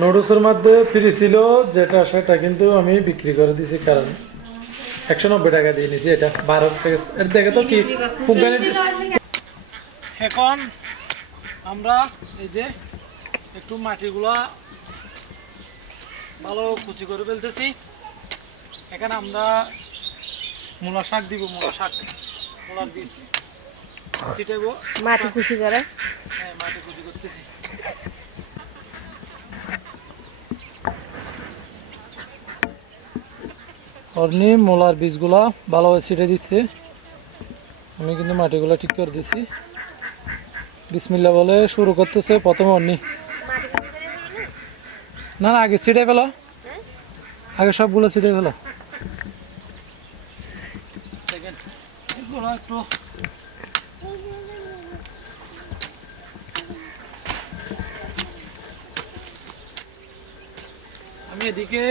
নুডলসের মধ্যে ফ্রি ছিল যেটা সেটা কিন্তু আমি বিক্রি করে দিয়েছি, কারণ 190 টাকা দিয়ে নিয়েছি। এটা ভারত থেকে, এর দেখে তো কি এখন আমরা এই যে একটু মাটিগুলা ভালো কুচি করে ফেলতেছি। এখানে আমরা মূলা শাক দিব, মূলা শাক, মূলার বীজ ছিটাবো, মাটি কুচি করে। হ্যাঁ, মাটি কুচি করতেছি। অর্নি মূলার বীজগুলা ভালোভাবে ছিটে দিচ্ছে, আমি কিন্তু মাটিগুলা ঠিক করে দিচ্ছি। বিসমিল্লাহ বলে শুরু করতেছে প্রথমে অর্নি। না না, আগে ছিটে ফেলো, আগে সবগুলো ছিটে ফেলো। একটু আমি এদিকে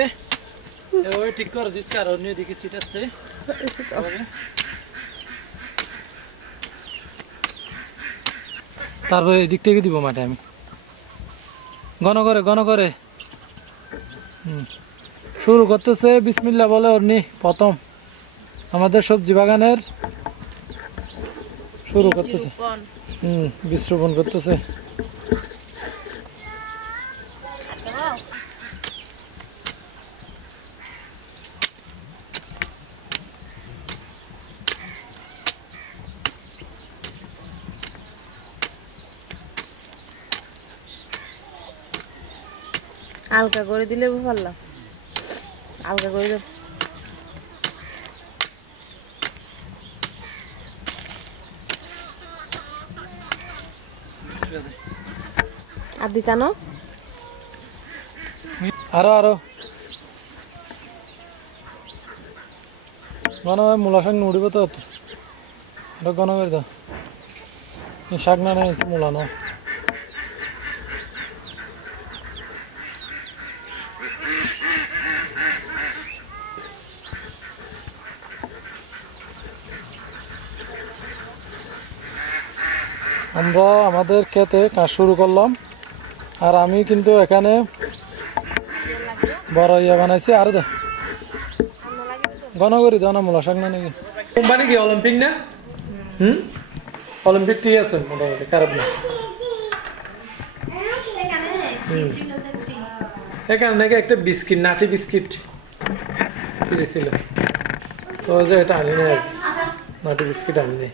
এভাবে ঠিক করে দিচ্ছি আর অন্য এদিকে ছিটাচ্ছে। তারপরে এদিক থেকে দিব মাঠে আমি ঘন করে শুরু করতেছে। বিসমিল্লাহ বলে অর্নি প্রথম আমাদের সবজি বাগানের শুরু করতেছে। বীজ রোপণ করতেছে। হালকা করে দিলে ভালো, হালকা করে দাও। আর দিতানো আরো ঘন হয় মূলা শাক উড়িব তো, আরো ঘন করে দাও। শাক না নেই মূলা না। আমরা আমাদের ক্ষেতে কাজ শুরু করলাম, আর আমি কিন্তু এখানে বড় ইয়া বানাইছি। আর ঘন করি দাও না, মূলা শাক না নাকি কোম্পানি কি অলিম্পিক না? অলিম্পিক ঠিক আছে, মোটামুটি খারাপ না। এখানে নাকি একটা বিস্কিট, নাটি বিস্কিট ছিল তো, যে এটা আনি না, নাটি বিস্কিট আনি নাই।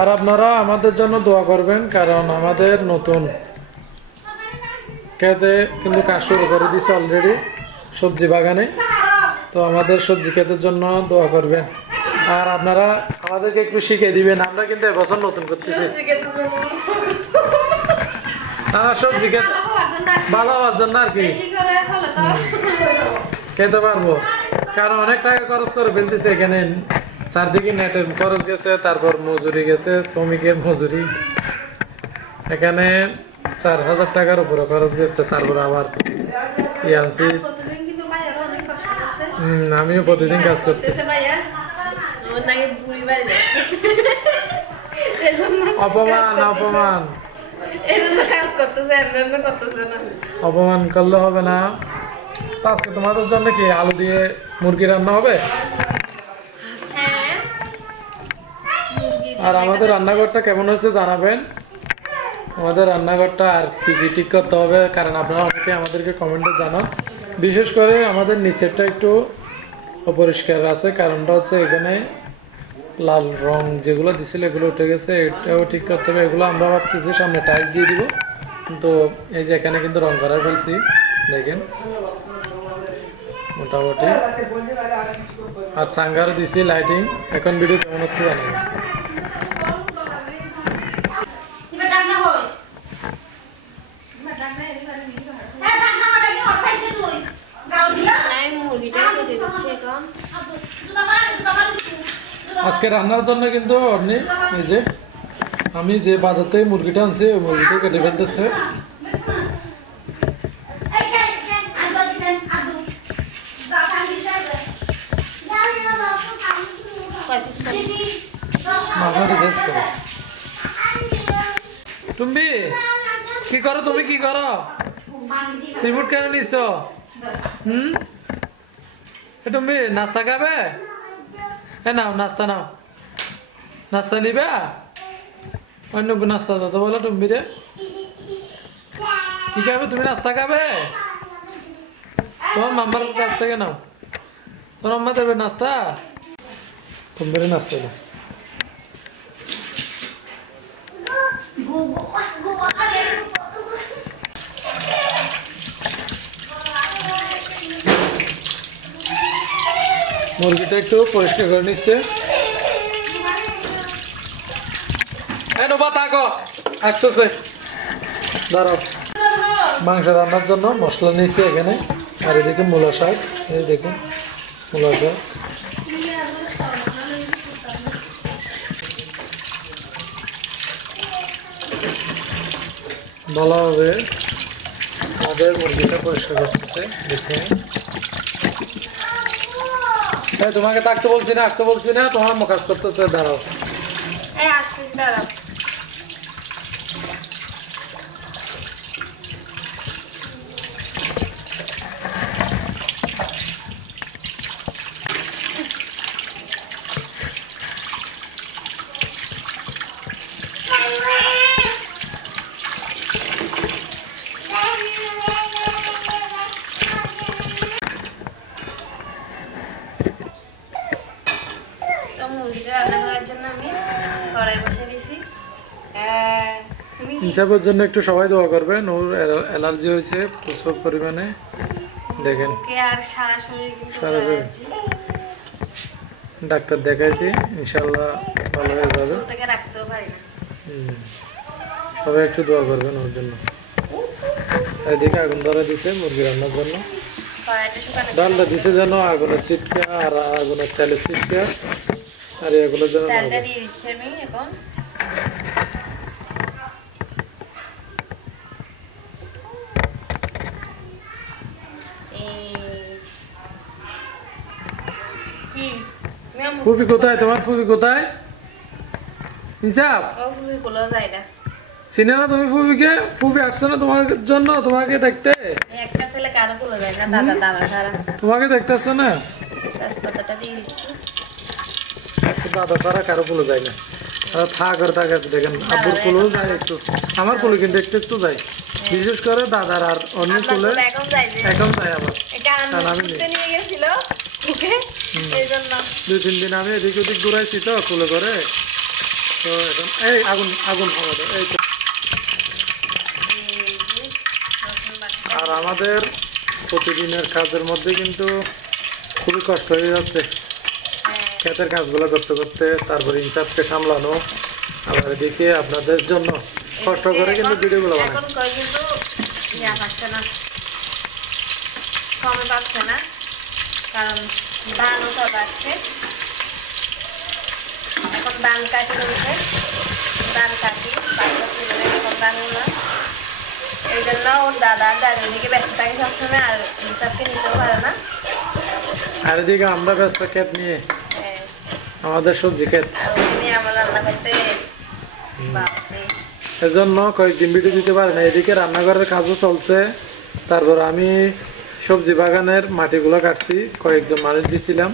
আর আপনারা আমাদের জন্য দোয়া করবেন, কারণ আমাদের নতুন ক্ষেতে কিন্তু কাজ শুরু করে দিয়েছে অলরেডি সবজি বাগানে। তো আমাদের সবজি ক্ষেতের জন্য দোয়া করবেন, আর আপনারা আমাদেরকে একটু শিখিয়ে দিবেন। আমরা কিন্তু এবছর নতুন করতেছি, সবজি ক্ষেত ভালো হওয়ার জন্য আর কি খেতে পারবো, কারণ অনেক টাকা খরচ করে ফেলতেছে এখানে। চারদিকে নেটের খরচ গেছে, তারপর মজুরি গেছে, শ্রমিকের মজুরি এখানে 4000 টাকার উপরে খরচ গেছে। তারপর আবার আনছি, আমিও প্রতিদিন কাজ করতেছি। অপমান করলে হবে না। আজকে তোমাদের জন্য কি আলু দিয়ে মুরগি রান্না হবে। আর আমাদের রান্নাঘরটা কেমন হয়েছে জানাবেন। আমাদের রান্নাঘরটা আর কি কি ঠিক করতে হবে, কারণ আপনারা অনেকে আমাদেরকে কমেন্টে জানান। বিশেষ করে আমাদের নিচেরটা একটু অপরিষ্কার আছে, কারণটা হচ্ছে এখানে লাল রং যেগুলো দিছিল এগুলো উঠে গেছে, এটাও ঠিক করতে হবে। এগুলো আমরা ভাবতেছি সামনে টাইলস দিয়ে দিব, কিন্তু এই যে এখানে কিন্তু রং করা ফেলছি, দেখেন মোটামুটি। আর চাঙ্গারও দিছি লাইটিং। এখন ভিডিও কেমন হচ্ছে জানেন। আজকে রান্নার জন্য কিন্তু আপনি এই যে আমি যে বাজার থেকে মুরগিটা আনছি ওই মুরগিটা কেটে ফেলতেছে। মাথা রিসার্চ করো। তুমি কি করো? তুমি কি করো? রিমোট কেন নিছো? তুমি নাস্তা খাবে? নাও নাস্তা নাও, নাস্তা নিবে? অন্য নাস্তা দাও বলো তুমি রে। কি খাবে তুমি? নাস্তা খাবে? তোমার মাম্মার কাছ থেকে নাও, তোমার আম্মা দেবে নাস্তা। তুমি নাস্তা দাও। মুরগিটা একটু পরিষ্কার করে নিচ্ছে। থাকো, আসতেছে, দাঁড়াও। মাংস রান্নার জন্য মশলা নিয়েছি এখানে। আর এদিকে মূলা শাক, এই দেখুন মূলা শাক। ভালোভাবে আমাদের মুরগিটা পরিষ্কার করতেছে দেখে। তোমাকে থাকতে বলছি না, আসতে বলছি না, তোমার কাজ করতেছে। দাঁড়াও, দাঁড়াও। ইনসাফের জন্য একটু সবাই দোয়া করবেন। ওর অ্যালার্জি হয়েছে প্রচুর পরিমাণে, দেখেন। সারা ডাক্তার দেখাইছি, ইনশাল্লাহ ভালো হয়ে যাবে। সবাই একটু দোয়া করবেন ওর জন্য। এদিকে আগুন ধরা দিছে মুরগি রান্নার জন্য। ডালটা দিছে যেন আগুনের ছিটকা আর আগুনের তেলের ছিটকা আর এগুলো যেন ফুফি কোথায়? তোমার ফুফি কোথায়? ইনসাফ চিনে না তুমি ফুফিকে? ফুফি আসছে না তোমার জন্য, তোমাকে দেখতে। তোমাকে দেখতে আসছে না? দাদা ছাড়া কারো ফুলো যায় না। থাক আর থাক আছে, দেখেন আব্বুর ফুলও যায় একটু, আমার ফুলো কিন্তু একটু একটু যায়। বিশেষ করে দাদার আর অন্য ফুলে এখন যায় আবার। আমি 2-3 দিন আমি এদিক ওদিক ঘুরাইছি তো ফুলে করে। তো এখন এই আগুন আগুন আমাদের এই। আর আমাদের প্রতিদিনের কাজের মধ্যে কিন্তু খুবই কষ্ট হয়ে যাচ্ছে ক্ষেতের কাজগুলো করতে করতে, তারপরে ইনসাফকে সামলানো, আবার এদিকে আপনাদের জন্য কষ্ট করে কিন্তু ভিডিওগুলো বানাই। কারণ ধানও সব আসছে, এখন ধান কাটি রয়েছে, ধান কাটি এখন ধানগুলো। এই জন্য ওর দাদা দাদিকে ব্যস্ত থাকে সবসময়, আর ইনসাফকে নিতেও পারে না। আর এদিকে আমরা ব্যস্ত ক্ষেত নিয়ে, আমাদের সবজি ক্ষেত নিয়ে আমরা রান্না করতে, এজন্য কয়েকদিন ভিডিও দিতে পারে না। এদিকে রান্নাঘরের কাজও চলছে, তারপর আমি সবজি বাগানের মাটিগুলো কাটছি, কয়েকজন মানুষ দিছিলাম।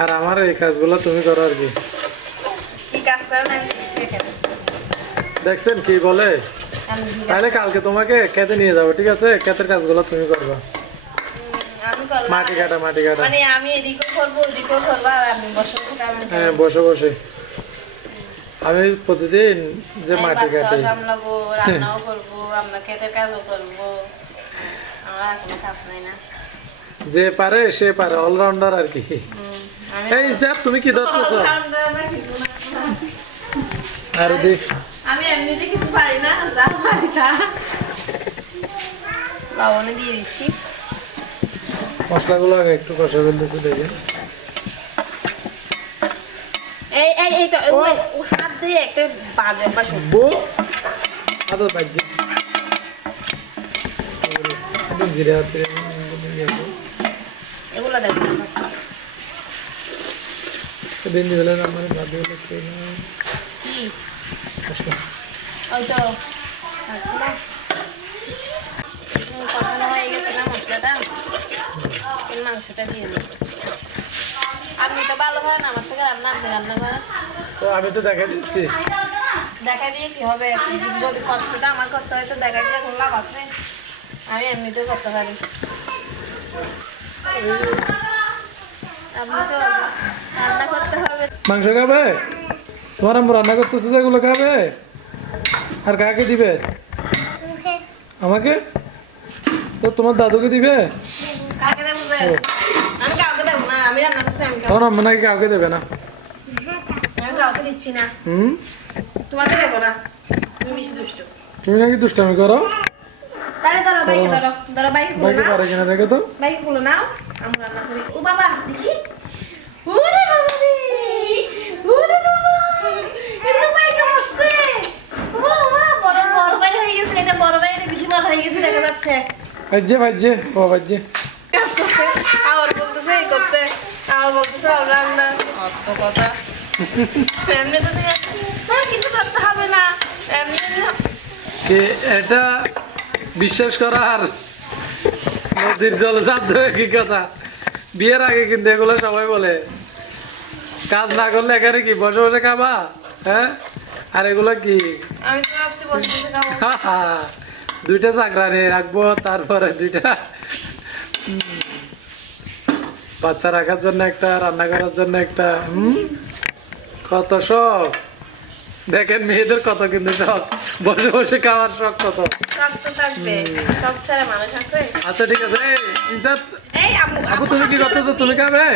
আর আমার এই কাজগুলো তুমি করো আর কি। দেখছেন কি বলে? তাহলে কালকে তোমাকে খেতে নিয়ে যাবো, ঠিক আছে? ক্ষেতের কাজগুলো তুমি করবা, মাটি কাটা মাটি কাটা। হ্যাঁ, বসে বসে আমি প্রতিদিন যে মাটি কাটি, যে পারে সে পারে, অলরাউন্ডার আর কি। এই স্যার তুমি কি ধরতেছো? আর দেখ আমি এমনিতে কিছু পারি না, যা পারি তা লবণে দিয়ে দিচ্ছি। মশলাগুলো আগে একটু কষা ফেলতেছি, দেখেন। এই এই এই তো হাত দিয়ে একটা বাজে বা শুকবো আদা বাজি একদম জিরা ফিরে এগুলো দেখো। দিন দিলে আমার ভাত দিলে কি না কি আসলে ওই তো কষানো হয়ে গেছে না মশলাটা, এই মাংসটা দিয়ে দিই। আপনি তো ভালো করেন, আমার থেকে রান্না আপনি রান্না করেন। তো আমি তো দেখা দিচ্ছি। দেখা দিয়ে কি হবে, যদি কষ্টটা আমার করতে হয় তো দেখা দিয়ে কোনো লাভ আছে? আমি এমনিতেও করতে পারি। আপনি তো রান্না করতে হবে। মাংস খাবে? তোমার আম্মু রান্না করতেছে যেগুলো খাবে? আর কাকে দিবে? আমাকে? তো তোমার দাদুকে দিবে? কাকে দেবো? আমি কাউকে দেবো না, আমি রান্না করছি আমি খাবো। আমার আম্মু নাকি কাউকে দেবে না? আমি কাউকে দিচ্ছি না, তোমাকে দেবো না, তুমি বেশি দুষ্ট। তুমি নাকি দুষ্টামি করো? তাহলে ধরো বাইকে ধরো, ধরো বাইকে খুলো বাইকে না, পারে কিনা দেখো তো। বাইকে খুলো নাও, আমি রান্না করি। ও বাবা দেখি, ওরে বাবা রে, ওরে বাবা, এটা বাইকে বসছে। ও মা, বড় বড় বাই হয়ে গেছে, এটা বড় বাই, এটা বেশি বড় হয়ে গেছে দেখা যাচ্ছে। ভাজ্যে ভাজ্যে ও ভাজ্যে কাজ করতে আবার বলতেছে এই করতে, আবার বলতেছে রান্না অত কথা। এমনি তো তোমার কিছু করতে হবে না, এমনি এটা বিশ্বাস করা আর নদীর জল চাপ দেবে কি কথা। বিয়ের আগে কিন্তু এগুলো সবাই বলে কাজ না করলে এখানে কি বসে বসে খাবা, হ্যাঁ? আর এগুলো কি আমি তো ভাবছি বলতেছে খাবো। দুইটা চাকরানি রাখবো, তারপরে দুইটা বাচ্চা রাখার জন্য একটা, রান্না করার জন্য একটা, কত শখ দেখেন মেয়েদের, কত কিন্তু শখ, বসে বসে খাওয়ার শখ কত। সব তো থাকবে, সব ছাড়া মানুষ আছে। আচ্ছা ঠিক আছে, এই আম্মু আপু তুমি কি করতেছো? তুমি খাবে?